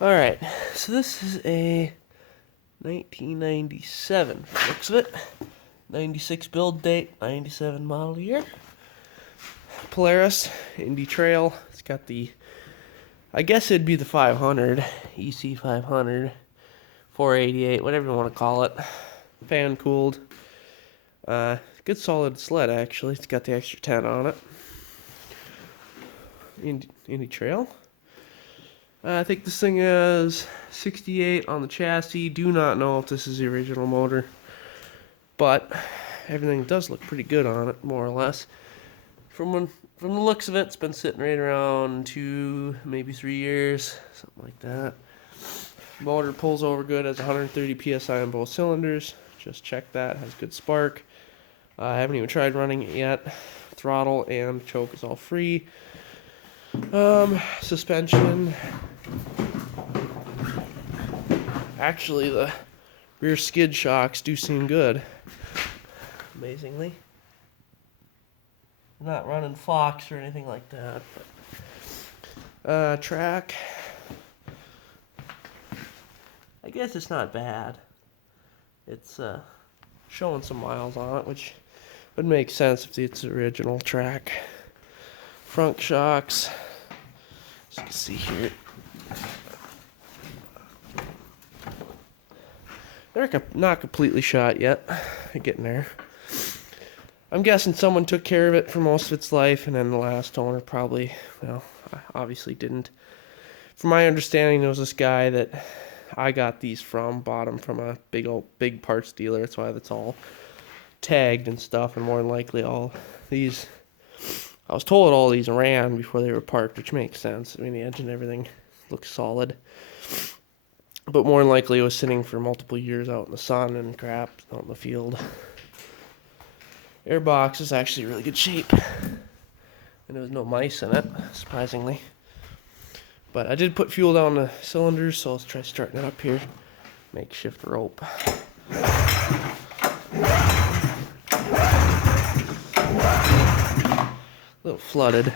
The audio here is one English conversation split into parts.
Alright, so this is a 1997, looks of it. 96 build date, 97 model year. Polaris, Indy Trail. It's got the, I guess it'd be the 500, EC 500, 488, whatever you want to call it. Fan cooled. Good solid sled actually. It's got the extra 10 on it. Indy Trail. I think this thing is 68 on the chassis. Do not know if this is the original motor, but everything does look pretty good on it, more or less. From the looks of it, it's been sitting right around 2, maybe 3 years, something like that. Motor pulls over good, has 130 psi on both cylinders. Just check that, has good spark. I haven't even tried running it yet. Throttle and choke is all free. Suspension. Actually, the rear skid shocks do seem good. Amazingly. I'm not running Fox or anything like that. But, track. I guess it's not bad. It's showing some miles on it, which would make sense if it's the original track. Front shocks. As you can see here. They're not completely shot yet. They're getting there. I'm guessing someone took care of it for most of its life, and then the last owner probably, well, obviously didn't. From my understanding, there was this guy that I got these from, bought them from a big parts dealer. That's why that's all tagged and stuff, and more than likely all these, I was told all these ran before they were parked, which makes sense. I mean, the engine and everything looks solid. But more than likely it was sitting for multiple years out in the sun and crap out in the field. Airbox is actually in really good shape. And there was no mice in it, surprisingly. But I did put fuel down the cylinders, so let's try starting it up here. Makeshift rope. A little flooded.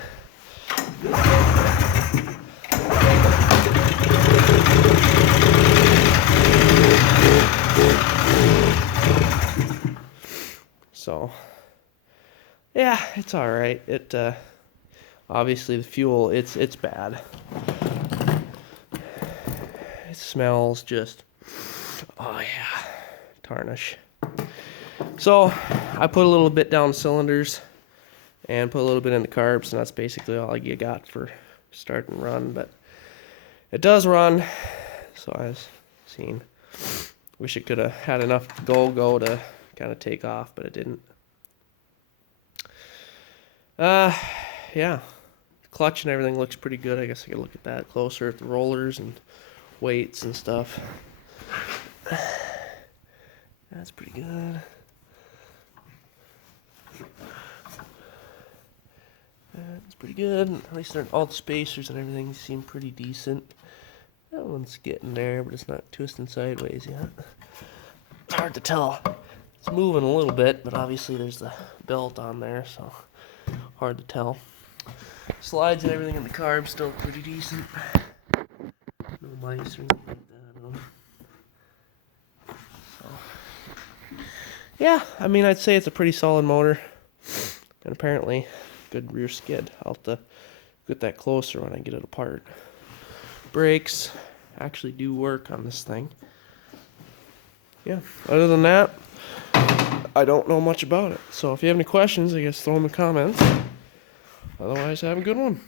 So, yeah, it's all right. It obviously the fuel, it's bad. It smells just, oh yeah, tarnish. So I put a little bit down cylinders and put a little bit in the carbs, and that's basically all you got for start and run. But it does run, so I was seeing. Wish it could have had enough go to kind of take off, but it didn't. Yeah, clutch and everything looks pretty good. I guess I could look at that closer at the rollers and weights and stuff. That's pretty good. That's pretty good. At least all the spacers and everything seem pretty decent. That one's getting there, but it's not twisting sideways yet. It's hard to tell. It's moving a little bit, but obviously there's the belt on there, so hard to tell. Slides and everything in the carb still pretty decent. No mice or anything like that on them. So, yeah, I mean, I'd say it's a pretty solid motor. And apparently, good rear skid. I'll have to get that closer when I get it apart. Brakes actually do work on this thing. Yeah, other than that, I don't know much about it. So if you have any questions, I guess throw them in the comments. Otherwise, have a good one.